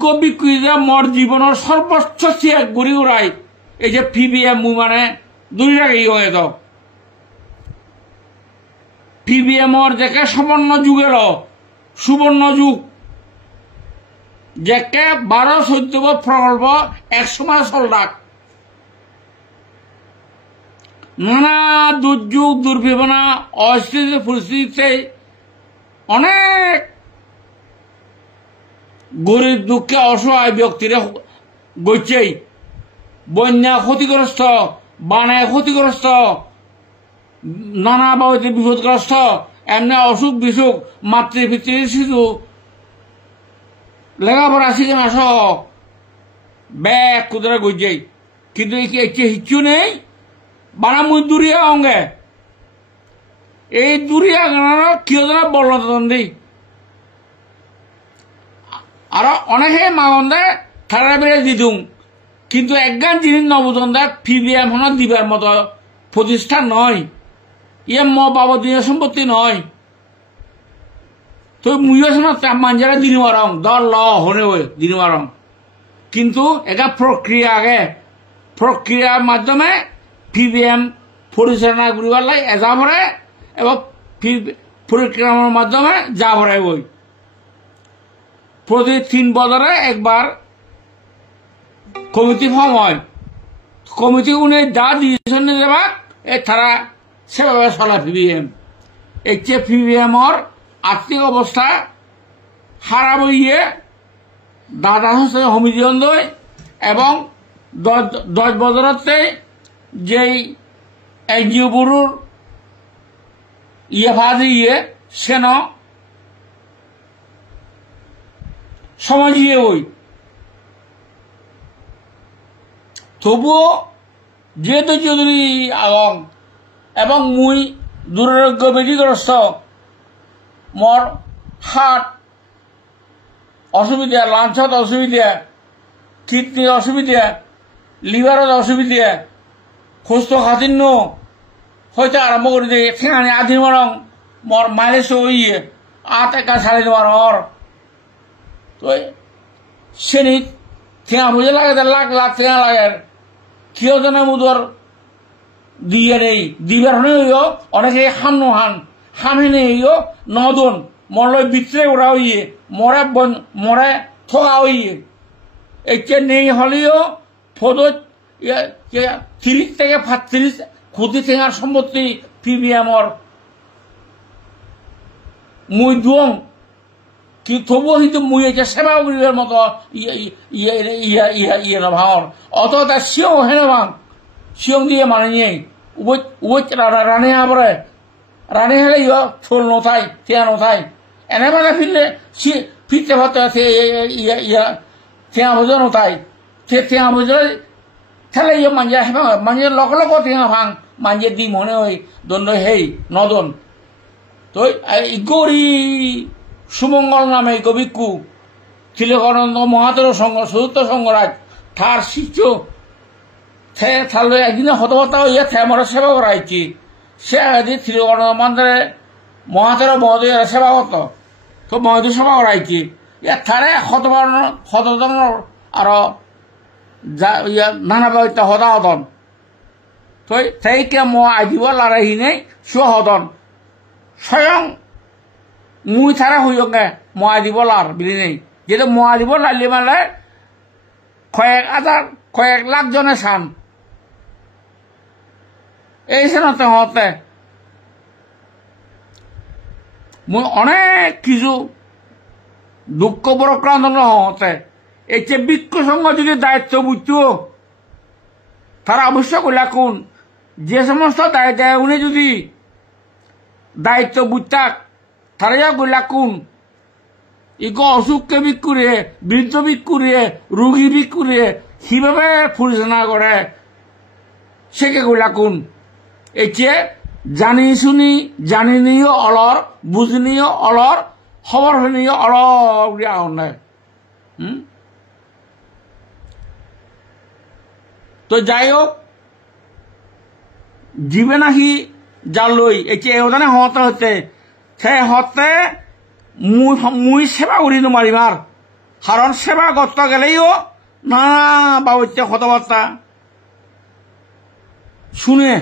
eco বিকুইজে মোর জীবনের সর্বোচ্চ check ঘুরি উড়াই এই যে পিবিএম মুই মানে দুই টাকা হয়ে দাও পিবিএম ওর দেখে সুবর্ণ যুগের সুবর্ণ যুগ যেকে 12-14 প্রকল্প একসময় চলদাক নানা দুর্যোগ দুর্বিপাক অস্থিতি পরিস্থিতিতে অনেক গরিব দুঃখে অসহায় ব্যক্তিরা গইছেই বন্যা ক্ষতিগ্রস্ত বানায় ক্ষতিগ্রস্ত নানাভাবে বিপদগ্রস্ত এমনি অসুখ বিসুখ মাতৃপিতৃ শিশু লেখাপড়া শিখে না সহ ব্যাগ কুদরা গইছেই কিন্তু হিচ্ছু নেই বানা মুই দূরিয়া অঙ্গে এই দূরিয়া গানার কেউ যেন বলতন দিই আর অনেকে মাগন্দে থারা বেড়ে দিতুম কিন্তু একগান জিনিস নবদন্দা পিবিএম হন দিবার মতো প্রতিষ্ঠান নয় ইয়ে ম বাবা দিনের সম্পত্তি নয় তো মুইও মাঞ্জারা দিন মারং দল ল হনে দিন মারং কিন্তু এটা প্রক্রিয়া আগে প্রক্রিয়ার মাধ্যমে পিবিএম পরিচালনা করিবার লাই এজা ভরে এবং পরিক্রমার মাধ্যমে যা ভরাই বই প্রতি 3 বছরে একবার কমিটি ফর্ম হয় কমিটি উনি যা ডিসিশন দেবা তারা সেভাবে চলা পিবিএম এই যে পিবিএম ওর আর্থিক অবস্থা খারাপ হইয়ে দাদা হচ্ছে সমিতি দই এবং 10 বছরতে যেই এনজিও বুড়োর ভাজি সেন সমাজ ওই তবুও যেহেতু চৌধুরী আগং এবং মুই দুরারোগ্য ব্যাধিগ্রস্ত মোর হার্ট অসুবিধা লাঞ্চত অসুবিধা কিডনি অসুবিধা লিভারত অসুবিধা সুস্থ খাতিন্ন হইতে আরম্ভ করে দিয়ে ঠেঙানি আধি মরং মোর মাইলেজ হইয়ে আট একা ছাড়ি দেওয়ার হর তো শ্রেণী ঠেঙা বুঝে লাগে লাখ লাখ ঠেঙা লাগে কেউ যেন মুদর দিয়ে নেই দিবার হনে হইও অনেকে হান্ন হামে নেইও নদন মরলই বিত্রে ওরা হইয়ে মরে ঠকা হইয়ে একে নেই হলেও ফদত 30 থেকে 35 কোটি ঠেঙার সম্পত্তি পিবিএমর মুই দুং কি তবুও কিন্তু মুই এটা সেবা করিবার মতো ইয়ে না ভাঙর অত তার সিও হেনে ভাঙ সিয়ং দিয়ে মানে নিয়ে রানে আবরে রানে হেলে ইয়া ছোল নথাই থেয়া নথাই এনে মানে ফিরতে ভাবতে থেয়া বুঝে নথাই থেয়া বুঝে তাহলে ইয়ে মাঞ্জা হেবা মাঞ্জা লক লক থেয়া ভাঙ মাঞ্জে দি মনে হই দণ্ড হেই নদন তো গৌরী সুমঙ্গল নামে কবিকু তিলকানন্দ মহাতর সংঘ চতুর্থ সংঘরাজ তার শিষ্য থাকলে একদিনে হতহতা হইয়া মরে সেবা করাইছি সে আগে তিলকানন্দ মন্দিরে মহাতর মহোদয় সেবা করত তো মহোদয় সেবা করাইছি তারে হতজন আরো নানা ব্যবস্থা হতা হতন তো তাইকে আইদিব লারাহি নেই সুহদন স্বয়ং মুই থারা হইয়গে মহা দিব লার বিলি নেই যেহেতু মহা দিব লালি মানে কয়েক লাখ জনে চান এই সেনতে হতে মুই অনেক কিছু দুঃখ বরক্রান্ত হতে এই যে বৃক্ষ সংঘ যদি দায়িত্ব বুঝতো তারা অবশ্যই কোন যে সমস্ত দায়িত্ব উনি যদি দায়িত্ব বুঝতাক তারা যা কইলা কোন ইগো অসুখকে বিক করে বৃদ্ধ বিক করে রোগী বিক করে কিভাবে পরিচালনা করে সেকে কইলা কোন একে জানি শুনি জানি নিও অলর বুঝনিও অলর খবর শুনিও অলর নাই তো যাই হোক জীবে নাকি জালই একে ওখানে হতে সে হতে মুই সেবা করি মারিবার হারণ সেবা করতে গেলেও নানা বাবুচ্ছে কথাবার্তা শুনে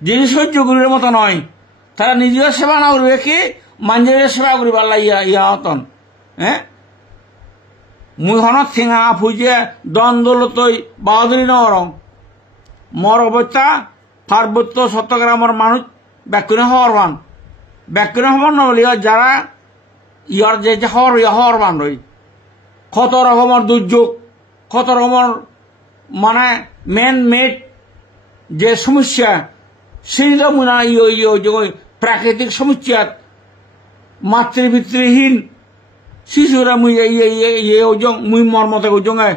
যিনি সহ্য করিবার মতো নয় তারা নিজের সেবা না করবে কি মানুষের সেবা করিবার লাগিয়া ইয়া হতন হ্যাঁ মুই হনত থিঙা ফুজে দ্বন্দ্বলতই বাহাদুরি নরং মর অবস্থা পার্বত্য চট্টগ্রামের মানুষ ব্যাকুনে হওয়ার বান ব্যাকুনে হবার নবলিয়া যারা ইয়ার যে হওয়ার বান রই কত রকমের দুর্যোগ কত রকমের মানে ম্যান মেড যে সমস্যা সেইটা মনে প্রাকৃতিক সমস্যা মাতৃপিতৃহীন শিশুরা মুই মুই মর্মতে ওজঙে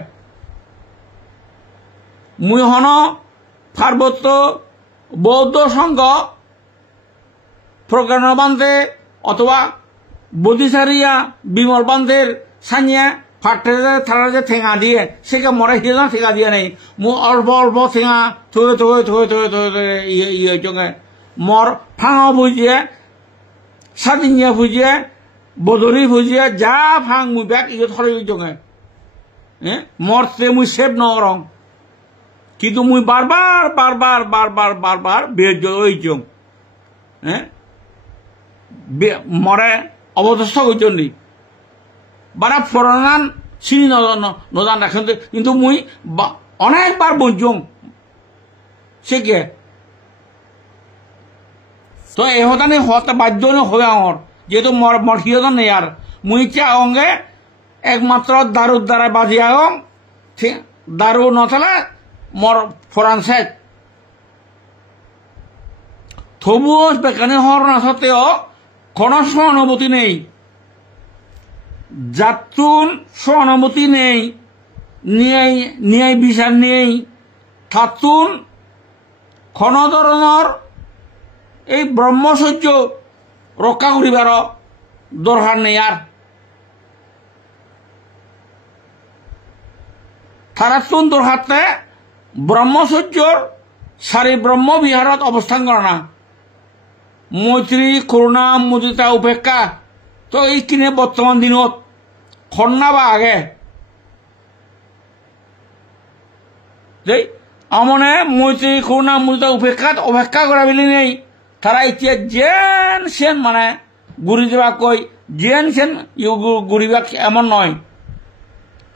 মুই হন পার্বত্য বৌদ্ধ সংঘ প্রজ্ঞান বান্ধে অথবা বদিসারিয়া বিমল বান্ধের সানিয়া ফাটে থালা যে ঠেঙা দিয়ে সেকে মরে হিয়ে ঠেঙা দিয়ে নেই মু অল্প অল্প ঠেঙা থয়ে ইয়ে জঙে মর ফাঙা বুঝিয়ে সাদিনিয়া বুঝিয়ে বদরি বুঝিয়ে যা ফাং মুই ব্যাগ ইয়ে ধরে জঙে মরতে মুই সেভ নরং কিন্তু মুই বারবার বের ওই জং মরে অবদস্থ করছেন বারা ফরান চিনি নদান রাখেন কিন্তু মুই অনেকবার বঞ্চং সে কে তো এহতানি হতে বাধ্য হয়ে আমার যেহেতু মঠিয়ে নেই আর মুই চা অঙ্গে একমাত্র দারুর দ্বারা বাজি আগং দারু নথালে মর ফরান শেষ তবুও বেকানি হওয়ার না সত্ত্বেও কোনো সহানুভূতি নেই যাতুন সহানুভূতি নেই ন্যায় বিচার নেই থাতুন কোনো ধরনের এই ব্রহ্মচর্য রক্ষা করিবার দরকার নেই আর তারাতুন দরকারতে ব্রহ্মচর্যর সারি ব্রহ্মবিহারত অবস্থান করে না মৈত্রী করুণা মুদিতা উপেক্ষা তো এই কিনে বর্তমান দিনত খন্না বা আগে আমনে মৈত্রী করুণা মুদিতা অপেক্ষা করা বলি নেই তারা এতিয়া যেন সেন মানে ঘুরি যাবা কই যেন সেন ঘুরিবা এমন নয়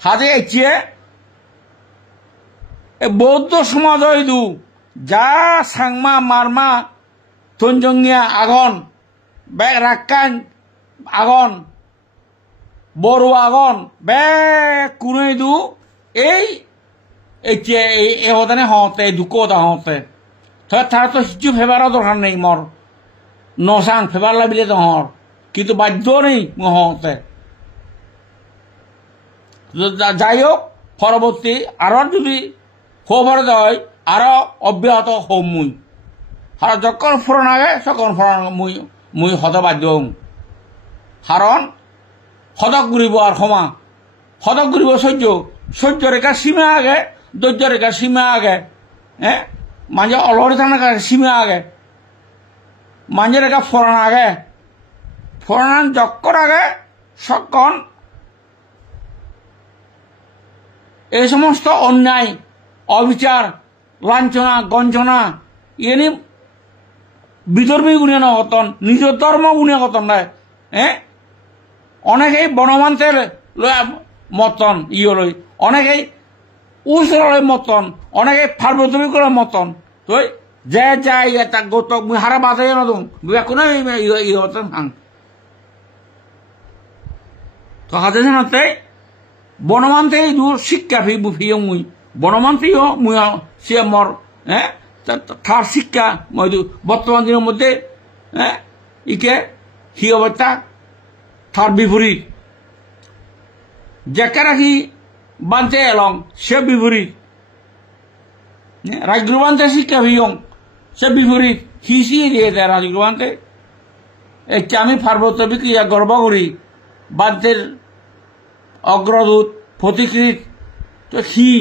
হাতে এতিয়া বৌদ্ধ সমাজ হইদু যা সাংমা মারমা তঞ্জঙ্গিয়া আগন বেগ রাক্কান আগন বড় আগন বেগ কুনে দু এই এহদানে হতে দুঃখতা হতে তারা তো কিছু ফেবার দরকার নেই মর নসাং ফেবার লাগলে তো হর কিন্তু বাধ্য নেই হতে যাই হোক পরবর্তী আরো যদি খবর দেয় আরো অব্যাহত হম মুই আর যখন ফোরন আগে তখন ফোরন মুই হত বাধ্য হম কারণ হতক ঘুরিব আর ক্ষমা হতক ঘুরিব সহ্য রেখা সীমা আগে ধৈর্য রেখা সীমা আগে মাঝে অলহরি থাকার সীমা আগে মাঝে রেখা ফোরন আগে ফোরন যখন আগে সক্ষণ এই সমস্ত অন্যায় অবিচার লাঞ্ছনা গঞ্জনা এনে বিধর্মী গুণিয়া নগতন নিজ ধর্ম গুণিয়া গতন নাই অনেকেই বনমান্তের মতন লই অনেকেই উসরলৈ মতন অনেকেই পার্বতী করে মতন তো যে যাই এটা গৌতক মুই হারা বাজাই নদুম কোনো ইহতন হাং তো হাতে জানাতে বনমান্তে দূর শিক্ষা ফিও মুই বনমান্ত্রীও মুই সে মর তার শিক্ষা মই বর্তমান দিনের মধ্যে ইকে হি অবস্থা তার বিপরীত যাকে রাখি বানতে এলং সে বিপরীত রাজগুরু বানতে শিক্ষা ফিয়ং সে বিপরীত হিসিয়ে দিয়ে দেয় রাজগুরু বানতে একটি আমি পার্বত্য বিক্রিয়া গর্ব করি বান্তের অগ্রদূত প্রতিকৃত তো হি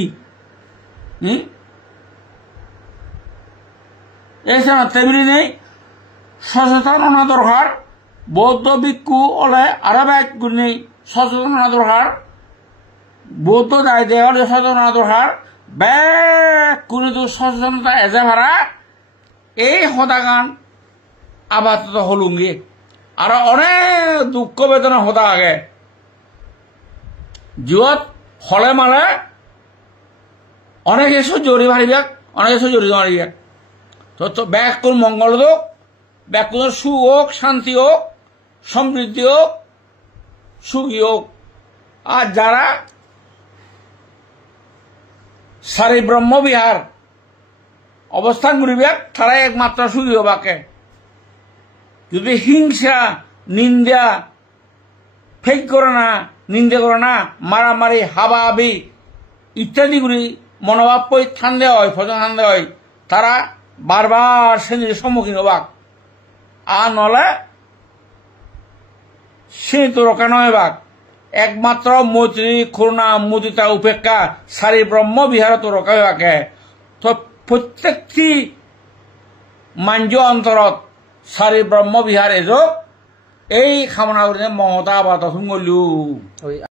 এছাড়া তেমনি নেই সচেতনতা দরকার বৌদ্ধ ভিক্ষু হলে আরো এক গুণী সচেতনতা দরকার বৌদ্ধ দায়িত্ব সচেতনতা দরকার ব্যাগ কোনো সচেতনতা এজে ভাড়া এই সদাগান আপাতত হলুঙ্গি আর অনেক দুঃখ বেদনা হতা আগে জীবত হলে মালে অনেকে সহ্য মারিবাক অনেকে সহ্য মারিবাক তো ব্যাগ কোন মঙ্গল হোক ব্যাগ কোন সুখ হোক শান্তি হোক সমৃদ্ধি হোক সুখী হোক আর যারা সারি ব্রহ্মবিহার অবস্থান করিবে তারা একমাত্র সুখী হবাকে যদি হিংসা নিন্দা ফেক করে না নিন্দা করে না মারামারি হাবাহাবি ইত্যাদিগুলি মনোভাব পরিত্রাণ দেওয়া হয় ফজন দেওয়া হয় তারা বারবার শ্রেণীর সম্মুখীন হবাক আর নলে সে তো রক্ষা নয় বাক একমাত্র মৈত্রী করুণা মুদিতা উপেক্ষা সারি ব্রহ্ম বিহার তো রক্ষা হবাকে তো প্রত্যেকটি মাঞ্জ অন্তরত সারি ব্রহ্ম বিহার এযোগ এই খামনা করে মমতা বাত